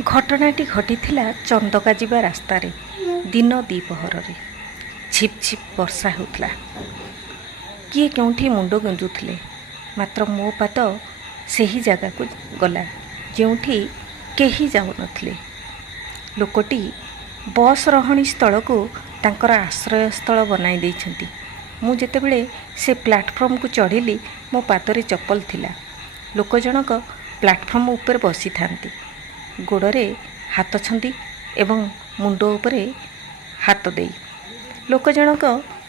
ଘଟଣାଟି ଘଟିଥିଲା ଚନ୍ଦକା ଯିବା ରାସ୍ତାରେ। ଦିନ ଦ୍ୱିପହରରେ ଝିପ୍ ଝିପ୍ ବର୍ଷା ହେଉଥିଲା। କିଏ କେଉଁଠି ମୁଣ୍ଡ ଗୁଞ୍ଜୁଥିଲେ। ମାତ୍ର ମୋ ପାଦ ସେହି ଜାଗାକୁ ଗଲା ଯେଉଁଠି କେହି ଯାଉନଥିଲେ। ଲୋକଟି ବସ୍ ରହଣି ସ୍ଥଳକୁ ତାଙ୍କର ଆଶ୍ରୟସ୍ଥଳ ବନାଇ ଦେଇଛନ୍ତି। ମୁଁ ଯେତେବେଳେ ସେ ପ୍ଲାଟଫର୍ମକୁ ଚଢ଼ିଲି, ମୋ ପାଦରେ ଚପଲ ଥିଲା। ଲୋକ ଜଣକ ପ୍ଲାଟଫର୍ମ ଉପରେ ବସିଥାନ୍ତି, ଗୋଡ଼ରେ ହାତ ଛନ୍ଦି ଏବଂ ମୁଣ୍ଡ ଉପରେ ହାତ ଦେଇ। ଲୋକ ଜଣକ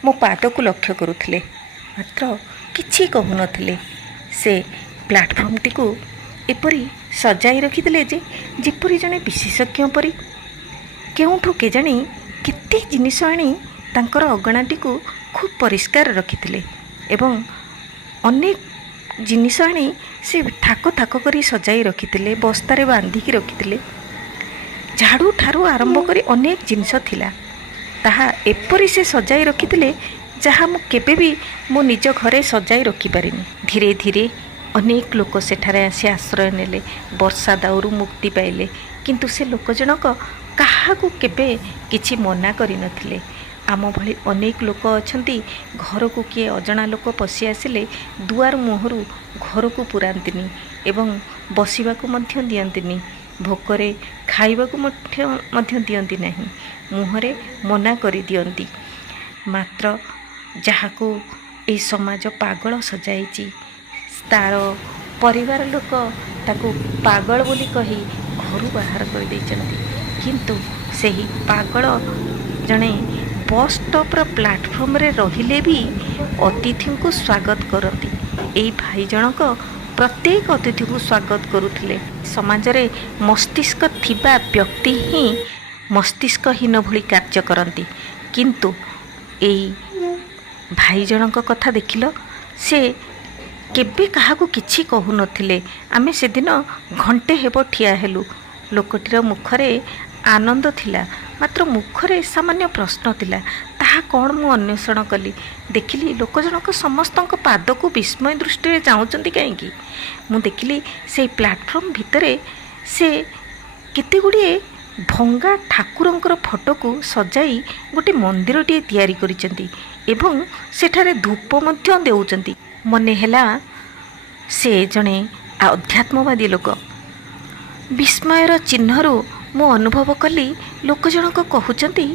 ମୋ ପାଦକୁ ଲକ୍ଷ୍ୟ କରୁଥିଲେ, ମାତ୍ର କିଛି କହୁନଥିଲେ। ସେ ପ୍ଲାଟଫର୍ମଟିକୁ ଏପରି ସଜାଇ ରଖିଥିଲେ ଯେ ଯେପରି ଜଣେ ବିଶେଷଜ୍ଞ ପରି। କେଉଁଠୁ କେଜାଣି କେତେ ଜିନିଷ ଆଣି ତାଙ୍କର ଅଗଣାଟିକୁ ଖୁବ୍ ପରିଷ୍କାର ରଖିଥିଲେ ଏବଂ ଅନେକ ଜିନିଷ ଆଣି ସେ ଥାକ ଥାକ କରି ସଜାଇ ରଖିଥିଲେ, ବସ୍ତାରେ ବାନ୍ଧିକି ରଖିଥିଲେ। ଝାଡ଼ୁ ଠାରୁ ଆରମ୍ଭ କରି ଅନେକ ଜିନିଷ ଥିଲା। ତାହା ଏପରି ସେ ସଜାଇ ରଖିଥିଲେ ଯାହା ମୁଁ କେବେ ବି ମୋ ନିଜ ଘରେ ସଜାଇ ରଖିପାରିନି। ଧୀରେ ଧୀରେ ଅନେକ ଲୋକ ସେଠାରେ ଆସି ଆଶ୍ରୟ ନେଲେ, ବର୍ଷା ଦାଉରୁ ମୁକ୍ତି ପାଇଲେ। କିନ୍ତୁ ସେ ଲୋକ ଜଣକ କାହାକୁ କେବେ କିଛି ମନା କରିନଥିଲେ। ଆମ ଭଳି ଅନେକ ଲୋକ ଅଛନ୍ତି, ଘରକୁ କିଏ ଅଜଣା ଲୋକ ପଶି ଆସିଲେ ଦୁଆର ମୁହଁରୁ ଘରକୁ ପୁରାନ୍ତିନି ଏବଂ ବସିବାକୁ ମଧ୍ୟ ଦିଅନ୍ତିନି। ଭୋକରେ ଖାଇବାକୁ ମଧ୍ୟ ଦିଅନ୍ତି ନାହିଁ, ମୁହଁରେ ମନା କରିଦିଅନ୍ତି। ମାତ୍ର ଯାହାକୁ ଏହି ସମାଜ ପାଗଳ ସଜାଇଛି, ତାର ପରିବାର ଲୋକ ତାକୁ ପାଗଳ ବୋଲି କହି ଘରୁ ବାହାର କରିଦେଇଛନ୍ତି। କିନ୍ତୁ ସେହି ପାଗଳ ଜଣେ ବସ୍ ଷ୍ଟପ୍ର ପ୍ଲାଟଫର୍ମରେ ରହିଲେ ବି ଅତିଥିଙ୍କୁ ସ୍ୱାଗତ କରନ୍ତି। ଏଇ ଭାଇ ଜଣକ ପ୍ରତ୍ୟେକ ଅତିଥିକୁ ସ୍ୱାଗତ କରୁଥିଲେ। ସମାଜରେ ମସ୍ତିଷ୍କ ଥିବା ବ୍ୟକ୍ତି ହିଁ ମସ୍ତିଷ୍କହୀନ ଭଳି କାର୍ଯ୍ୟ କରନ୍ତି। କିନ୍ତୁ ଏଇ ଭାଇ ଜଣଙ୍କ କଥା ଦେଖିଲ, ସେ କେବେ କାହାକୁ କିଛି କହୁନଥିଲେ। ଆମେ ସେଦିନ ଘଣ୍ଟେ ହେବ ଠିଆ ହେଲୁ। ଲୋକଟିର ମୁଖରେ ଆନନ୍ଦ ଥିଲା, ମାତ୍ର ମୁଖରେ ସାମାନ୍ୟ ପ୍ରଶ୍ନ ଥିଲା। ତାହା କ'ଣ ମୁଁ ଅନ୍ୱେଷଣ କଲି। ଦେଖିଲି ଲୋକ ଜଣକ ସମସ୍ତଙ୍କ ପାଦକୁ ବିସ୍ମୟ ଦୃଷ୍ଟିରେ ଚାହୁଁଛନ୍ତି କାହିଁକି। ମୁଁ ଦେଖିଲି ସେଇ ପ୍ଲାଟଫର୍ମ ଭିତରେ ସେ କେତେଗୁଡ଼ିଏ ଭଙ୍ଗା ଠାକୁରଙ୍କର ଫଟୋକୁ ସଜାଇ ଗୋଟେ ମନ୍ଦିରଟିଏ ତିଆରି କରିଛନ୍ତି ଏବଂ ସେଠାରେ ଧୂପ ମଧ୍ୟ ଦେଉଛନ୍ତି। ମନେ ହେଲା ସେ ଜଣେ ଅଧ୍ୟାତ୍ମବାଦୀ ଲୋକ। ବିସ୍ମୟର ଚିହ୍ନରୁ ମୁଁ ଅନୁଭବ କଲି ଲୋକ ଜଣକ କହୁଛନ୍ତି,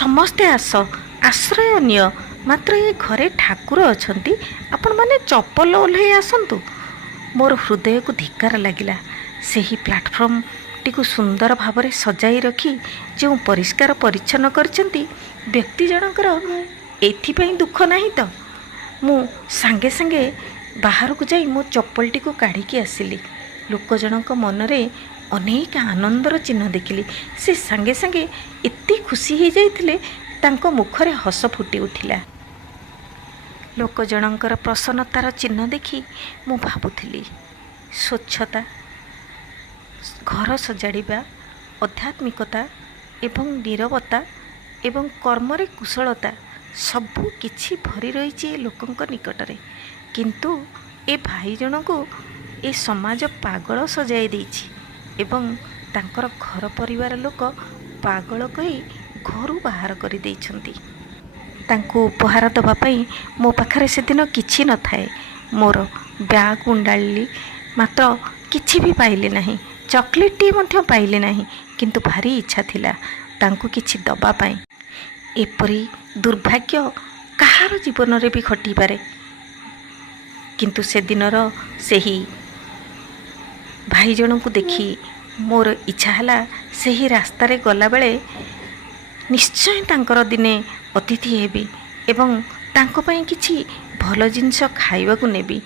ସମସ୍ତେ ଆଶ୍ରୟ ନିଅ, ମାତ୍ର ଏ ଘରେ ଠାକୁର ଅଛନ୍ତି, ଆପଣମାନେ ଚପଲ ଓହ୍ଲାଇ ଆସନ୍ତୁ। ମୋର ହୃଦୟକୁ ଧିକ୍କାର ଲାଗିଲା। ସେହି ପ୍ଲାଟଫର୍ମଟିକୁ ସୁନ୍ଦର ଭାବରେ ସଜାଇ ରଖି ଯେଉଁ ପରିଷ୍କାର ପରିଚ୍ଛନ୍ନ କରିଛନ୍ତି, ବ୍ୟକ୍ତି ଜଣଙ୍କର ଏଥିପାଇଁ ଦୁଃଖ ନାହିଁ ତ। ମୁଁ ସାଙ୍ଗେ ସାଙ୍ଗେ ବାହାରକୁ ଯାଇ ମୋ ଚପଲଟିକୁ କାଢ଼ିକି ଆସିଲି। ଲୋକ ଜଣଙ୍କ ମନରେ ଅନେକ ଆନନ୍ଦର ଚିହ୍ନ ଦେଖିଲି। ସେ ସାଙ୍ଗେ ସାଙ୍ଗେ ଏତେ ଖୁସି ହୋଇଯାଇଥିଲେ, ତାଙ୍କ ମୁଖରେ ହସ ଫୁଟି ଉଠିଲା। ଲୋକ ଜଣଙ୍କର ପ୍ରସନ୍ନତାର ଚିହ୍ନ ଦେଖି ମୁଁ ଭାବୁଥିଲି, ସ୍ୱଚ୍ଛତା, ଘର ସଜାଡ଼ିବା, ଆଧ୍ୟାତ୍ମିକତା ଏବଂ ନୀରବତା ଏବଂ କର୍ମରେ କୁଶଳତା ସବୁ କିଛି ଭରି ରହିଛି ଏ ଲୋକଙ୍କ ନିକଟରେ। କିନ୍ତୁ ଏ ଭାଇ ଜଣଙ୍କୁ ଏ ସମାଜ ପାଗଳ ସଜାଇ ଦେଇଛି ଏବଂ ତାଙ୍କର ଘର ପରିବାର ଲୋକ ପାଗଳ କହି ଘରୁ ବାହାର କରିଦେଇଛନ୍ତି। ତାଙ୍କୁ ଉପହାର ଦେବା ପାଇଁ ମୋ ପାଖରେ ସେଦିନ କିଛି ନଥାଏ। ମୋର ବ୍ୟାଗ୍ ଉଣ୍ଡାଳିଲି, ମାତ୍ର କିଛି ବି ପାଇଲି ନାହିଁ। ଚକୋଲେଟ୍ଟିଏ ମଧ୍ୟ ପାଇଲି ନାହିଁ। କିନ୍ତୁ ଭାରି ଇଚ୍ଛା ଥିଲା ତାଙ୍କୁ କିଛି ଦେବା ପାଇଁ। ଏପରି ଦୁର୍ଭାଗ୍ୟ କାହାର ଜୀବନରେ ବି ଘଟିପାରେ। କିନ୍ତୁ ସେଦିନର ସେହି ଭାଇ ଜଣଙ୍କୁ ଦେଖି ମୋର ଇଚ୍ଛା ହେଲା ସେହି ରାସ୍ତାରେ ଗଲାବେଳେ ନିଶ୍ଚୟ ତାଙ୍କର ଦିନେ ଅତିଥି ହେବି ଏବଂ ତାଙ୍କ ପାଇଁ କିଛି ଭଲ ଜିନିଷ ଖାଇବାକୁ ନେବି।